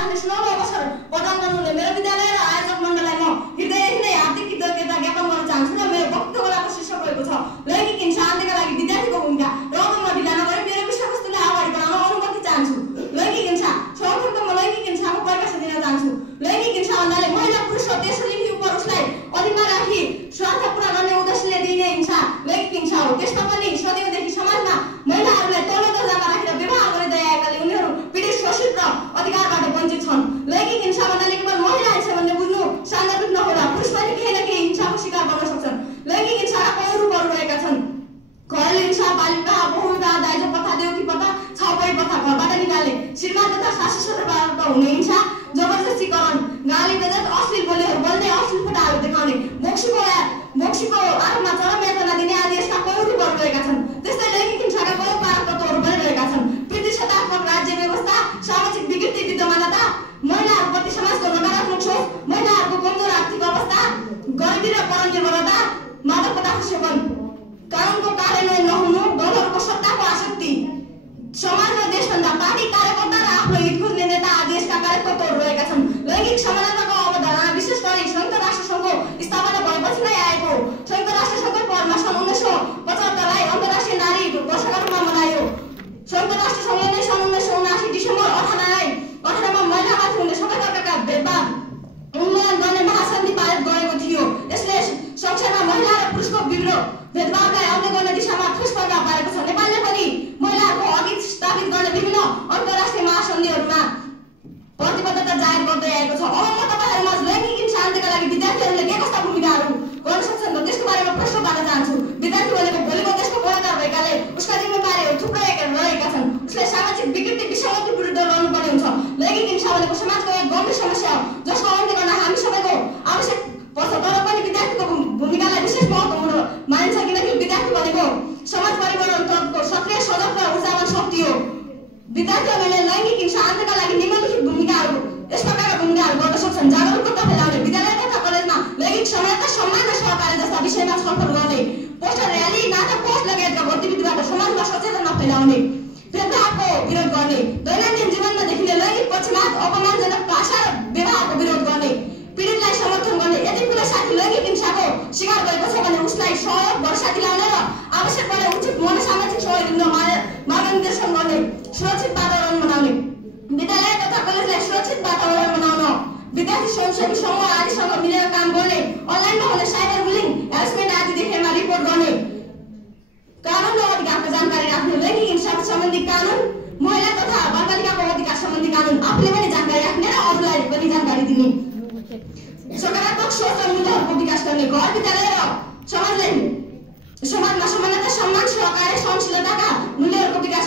राख्ने सुनौलो अवसर प्रदान गर्नुहुने मेरो विद्यालय र आयोजक मण्डललाई म हृदयदेखि नै हार्दिक कृतज्ञता ज्ञापन गर्न चाहन्छु र मेरो वक्तव्यको शीर्षक रहेको छ लैङ्गिक हिंसा अन्त्यका लागि विद्यार्थीको भूमिका र अब म ढिला नगरी मेरो विषयवस्तुलाई अगाडि बढाउन अनुमति चाहन्छु। लैङ्गिक हिंसा सर्वप्रथम म लैङ्गिक हिंसाको परिभाषा दिन चाहन्छु। लैङ्गिक हिंसा भन्नाले महिला पुरुष र तेस्रो लिङ्गी उप उसलाई अधिकार राखी स्वार्थ पूरा गर्ने उद्देश्यले दिइने हिंसा लैङ्गिक हिंसा हो। त्यसमा पनि सदैवदेखि समाजमा महिलाहरूलाई तल्लो दर्जामा राखेर व्यवहार गरिँदै आएकाले उनीहरू पीडित शोषित र अधिकारबाट वञ्चित छन्। लैङ्गिक हिंसा भन्नाले केवल महिला हिंसा भन्ने बुझ्नु सान्दर्भिक नहोला, पुरुष पनि केही न केही हिंसाको शिकार बन्न सक्छन्। लैङ्गिक हिंसाका कयौं रूपहरू रहेका छन्। घरेलु हिंसा, बालिका विवाह, बहुविवाह, दाइजो प्रथा, देउकी प्रथा, छाउपडी प्रथा, घरबाट निकाल्ने, श्रीमान तथा सासू ससुराबाट हुने हिंसा, जबरजस्तीकरण, गाली बेइज्जत, अश्लील बोलीहरू बोल्ने, अश्लील फोटाहरू देखाउने, मोक्सीको आरोपमा चरम यातना दिने आदि यस्ता कयौं रूपहरू रहेका छन्। त्यस्तै लैङ्गिक हिंसाका कयौं कारक तत्त्वहरू पनि रहेका छन्। प्रतिस्पर्धात्मक राज्य व्यवस्था, सामाजिक विकृति विद्यमानता, महिलाहरूप्रति समाजको नकारात्मक सोच, महिलाहरूको कमजोर आर्थिक अवस्था, गरिबी र परनिर्भरता, मादक पदार्थ सेवन, कानुनको कार्यान्वयन नहुनु, दलहरूको सत्ताको आसक्ति, समाज र देशभन्दा पार्टी कार्यकर्ता र आफ्नो हित खोज्ने नेता आदि यसका कारक तत्त्वहरू रहेका छन्। लैङ्गिक समानताको अवधारणा विशेष गरी संयुक्त राष्ट्र सङ्घको स्थापना भएपछि नै आएको। संयुक्त राष्ट्र सङ्घको पहलमा सन् 1975 अन्तर्राष्ट्रिय नारी वर्षका रूपमा मनाइयो। संयुक्त राष्ट्र सङ्घले नै सन् 1979 डिसेम्बर 18 मा महिलामाथि हुने सबै प्रकारका भेदभाव उन्मूलन गर्ने महासन्धि पारित गरेको थियो। यसले संसारमा महिला र पुरुषको भेदभावलाई अन्त्य गर्ने दिशामा ठोस प्रभाव पारेको छ। नेपालले पनि महिलाहरूको हक स्थापित गर्ने विभिन्न अन्तर्राष्ट्रिय महासन्धिहरूमा प्रतिबद्धता जाहेर गर्दै आएको छ। अब म तपाईहरुमा लैङ्गिक हिंसा अन्त्यका लागि विद्यार्थीहरूले के कस्ता भूमिकाहरू गर्न सक्छन् त्यसको बारेमा प्रश्न पार्न चाहन्छु। विद्यार्थी भनेको भोलिको देशको कर्णधार भएकाले उसका जिम्मेवारीहरू थुप्रै रहेका छन्। उसले सामाजिक विकृति विसङ्गति विरुद्ध लड्नुपर्ने हुन्छ। लैङ्गिक हिंसा भनेको समाजको एक गम्भीर समस्या हो जसको अन्त्य गर्न हामी सबैको आवश्यक पर्छ। तर पनि विद्यार्थीको भूमिकालाई विशेष महत्त्वपूर्ण मानिन्छ किनकि विद्यार्थी भनेको समाज परिवर्तनको सक्रिय सजग र ऊर्जावान शक्ति हो। विद्यार्थीहरूले लैङ्गिक हिंसा अन्त्यका लागि निम्नलिखित भूमिकाहरू यस प्रकारका भूमिकाहरू गर्न सक्छन्। जागरुकता फैलाउने, विद्यालय तथा कलेजमा लैङ्गिक समानता, सम्मान र सहकार्य जस्ता विषयमा छलफल गर्ने, पोस्टर, र्याली, नाटक, पोस्ट लगायतका गतिविधिबाट समाजमा सचेतना फैलाउने, भेदभावको विरोध गर्ने, दैनन्दिन जीवनमा देखिने लैङ्गिक पक्षपात, अपमानजनक भाषा र व्यवहारको विरोध गर्ने, पीडितलाई समर्थन गर्ने, यदि कुनै साथी लैङ्गिक हिंसाको शिकार भएको छ भने उसलाई सहयोग, भरोसा दिलाउने र आवश्यक परे उचित मनोसामाजिक सहयोग दिन मार्गनिर्देशन गर्ने, सुरक्षित वातावरण बनाउने, विद्यालय तथा कलेजलाई सुरक्षित वातावरण बनाउन, विद्यार्थी स्वयंसेवी समूह आदिसँग मिलेर काम गर्ने, अनलाइनमा हुने साइबर बुलिङ, हेरासमेन्ट आदि देखेमा रिपोर्ट गर्ने, कानुन र अधिकारको जानकारी राख्ने, लैङ्गिक हिंसा सम्बन्धी कानुन, महिला तथा बालबालिकाको अधिकार सम्बन्धी कानुन आफूले पनि जानकारी राख्ने र अरूलाई पनि जानकारी दिने, सकारात्मक सोच र मूल्यहरूको विकास गर्ने, घर, विद्यालय र समाजमा समानता, सम्मान, सहकार्य, सहनशीलताका मूल्यहरूको विकास